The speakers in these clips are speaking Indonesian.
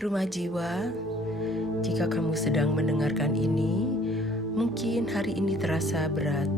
Rumah Jiwa, jika kamu sedang mendengarkan ini, mungkin hari ini terasa berat.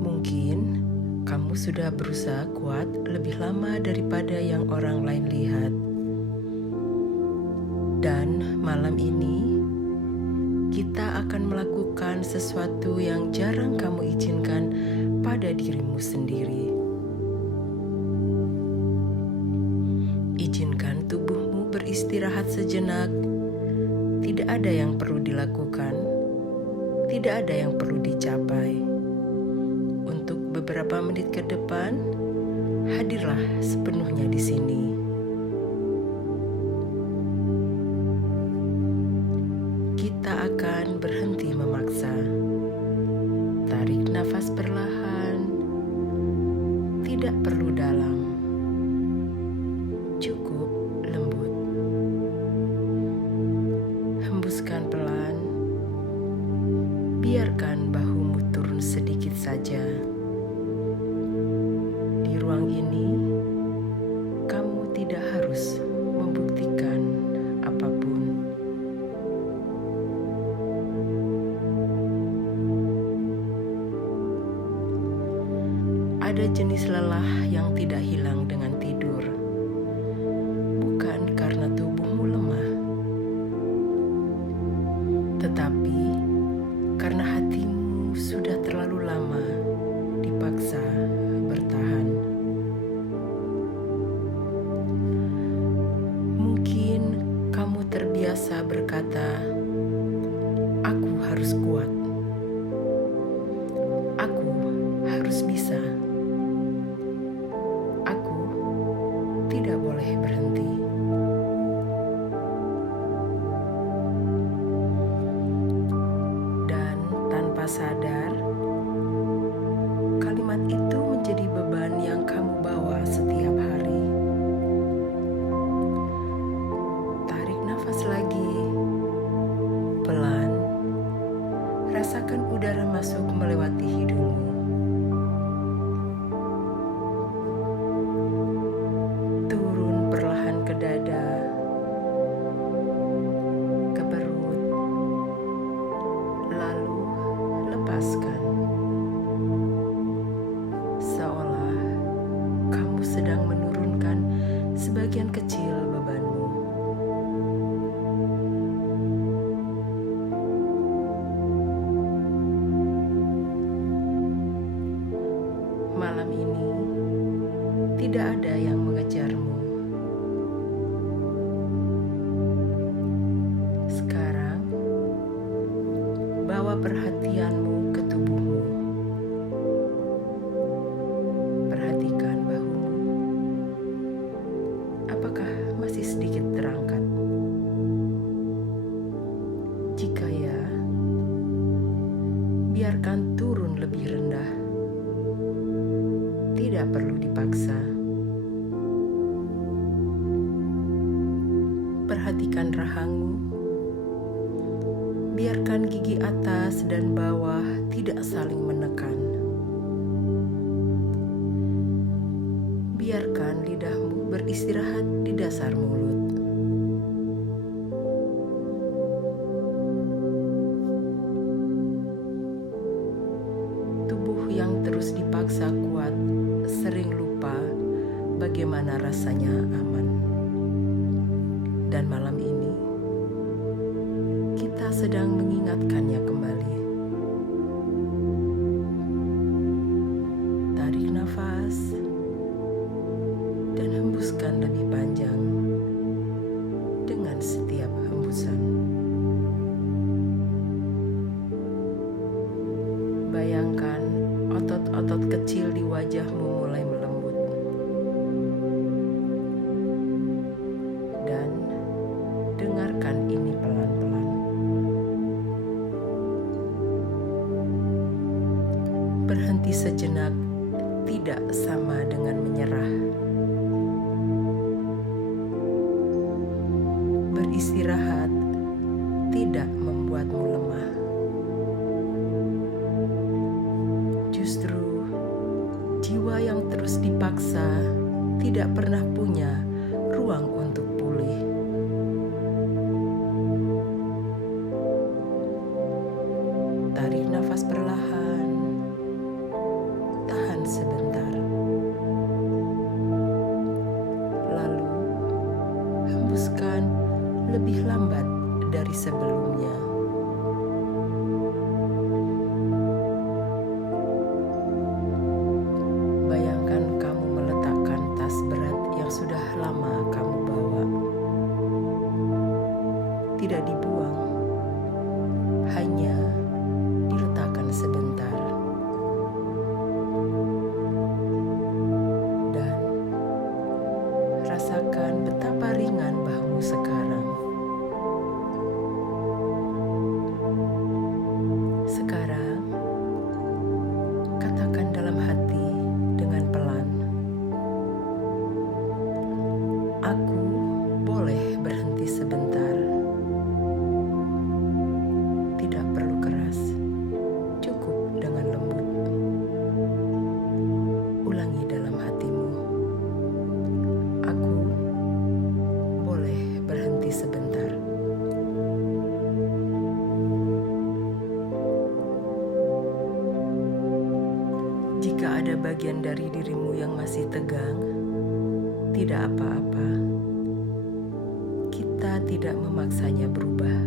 Mungkin kamu sudah berusaha kuat lebih lama daripada yang orang lain lihat. Dan malam ini, kita akan melakukan sesuatu yang jarang kamu izinkan pada dirimu sendiri. Izinkan tubuhmu beristirahat sejenak. Tidak ada yang perlu dilakukan, tidak ada yang perlu dicapai. Untuk beberapa menit ke depan, hadirlah sepenuhnya di sini. Kita akan berhenti memaksa. Tarik nafas perlahan, tidak perlu dalam. Cukup lembut. Hembuskan pelan. Biarkan bahumu turun sedikit saja. Di ruang ini, kamu tidak harus membuktikan apapun. Ada jenis lelah yang tidak hilang dengan tidur. Bukan karena tubuhmu lemah, tetapi karena hatimu sudah terlalu lama dipaksa bertahan. Mungkin kamu terbiasa berkata, "Aku harus kuat. Aku harus bisa. Aku tidak boleh berhenti." Dan tanpa sadar, kalimat itu menjadi beban yang kamu bawa setiap hari. Tarik nafas lagi, pelan. Rasakan udara masuk melewati hidungmu. Turun perlahan ke dada, ke perut, lalu lepaskan. Seolah kamu sedang menurunkan sebagian kecil bebanmu. Malam ini tidak ada yang mengejarmu. Sekarang, bawa perhatianmu ke tubuhmu. Perhatikan bahumu. Apakah masih sedikit terangkat? Jika ya, biarkan turun lebih rendah. Tidak perlu dipaksa. Perhatikan rahangmu. Biarkan gigi atas dan bawah tidak saling menekan. Biarkan lidahmu beristirahat di dasar mulut. Tubuh yang terus dipaksa kuat sering lupa bagaimana rasanya aman. Dan malam ini, kita sedang mengingatkannya kembali. Tarik nafas dan hembuskan lebih panjang dengan setiap hembusan. Bayangkan otot-otot kecil di wajahmu mulai melembut. Dan dengarkan ini pelan-pelan. Berhenti sejenak tidak sama dengan menyerah. Beristirahat tidak membuatmu lemah. Justru jiwa yang terus dipaksa tidak pernah punya ruang untuk pulih. memutuskan lebih lambat dari sebelumnya. Bayangkan kamu meletakkan tas berat yang sudah lama kamu bawa. Tidak dibuang, hanya diletakkan sebentar. Dan rasakan betapa ringan bahumu sekarang. Sekarang, katakan dalam hati dengan pelan, "Aku boleh berhenti sebentar." Tidak perlu keras, cukup dengan lembut. Ulangi dalam hatimu, "Aku boleh berhenti sebentar." Jika ada bagian dari dirimu yang masih tegang, tidak apa-apa. Kita tidak memaksanya berubah.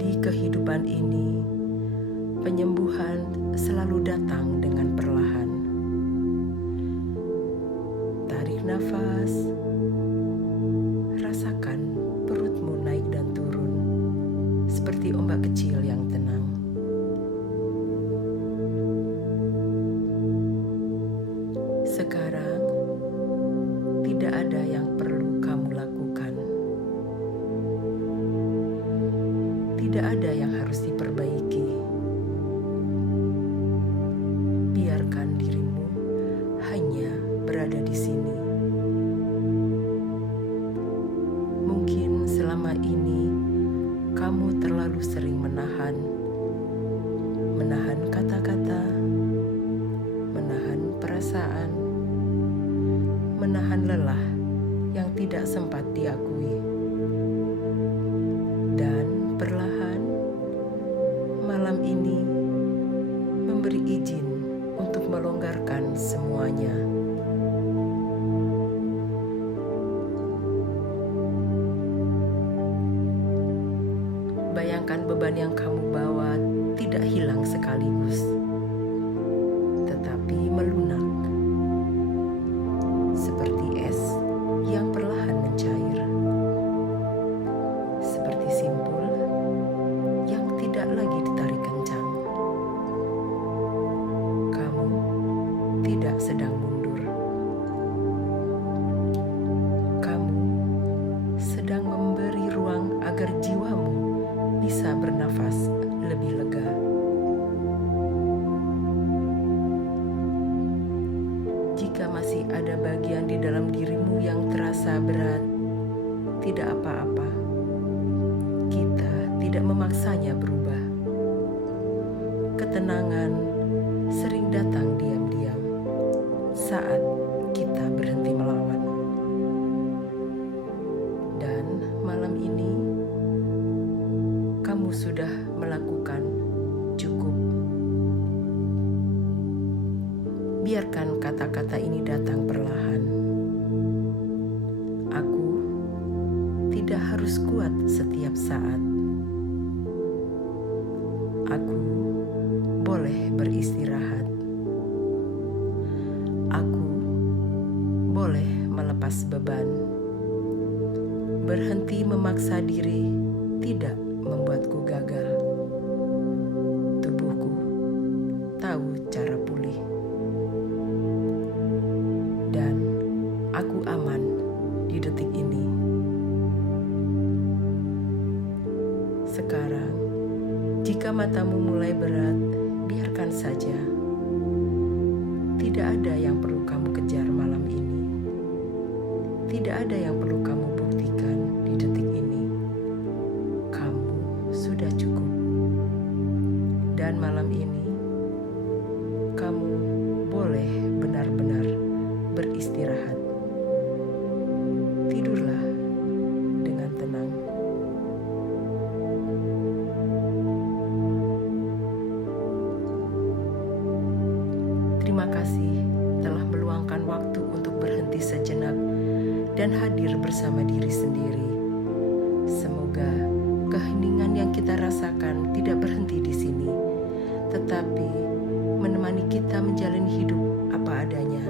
Di kehidupan ini, penyembuhan selalu datang dengan perlahan. Tarik nafas, rasakan perutmu naik dan turun, seperti ombak kecil yang tenang. Sekarang, tidak ada yang perlu kamu lakukan. Tidak ada yang harus diperbaiki. Biarkan dirimu hanya berada di sini. Mungkin selama ini kamu terlalu sering menahan kata-kata, menahan perasaan, menahan lelah yang tidak sempat diakui. Dan perlahan, malam ini memberi izin untuk melonggarkan semuanya. Bayangkan beban yang kamu bawa tidak hilang sekaligus, tetapi melunak, seperti es yang perlahan mencair, seperti simpul yang tidak lagi ditarik kencang. Kamu tidak sedang mundur. Kamu sedang memberi ruang agar jiwamu bisa bernafas lebih lega. Jika masih ada bagian di dalam dirimu yang terasa berat, tidak apa-apa. Kita tidak memaksanya berubah. Ketenangan sering datang diam-diam saat kita berhenti melawan. Dan malam ini, kamu sudah melakukan cukup. Biarkan kata-kata ini datang perlahan. Aku tidak harus kuat setiap saat. Aku boleh beristirahat. Aku boleh melepas beban. Berhenti memaksa diri tidak membuatku gagal. Tubuhku tahu cara pulih. Dan aku aman di detik ini. Sekarang, jika matamu mulai berat, biarkan saja. Tidak ada yang perlu kamu kejar malam ini. Tidak ada yang perlu kamu buktikan di detik ini. Kamu sudah cukup. Dan malam ini, kamu boleh benar-benar beristirahat. Tidurlah dengan tenang. Terima kasih telah meluangkan waktu untuk berhenti berhenti sejenak dan hadir bersama diri sendiri. Semoga keheningan yang kita rasakan tidak berhenti di sini, tetapi menemani kita menjalani hidup apa adanya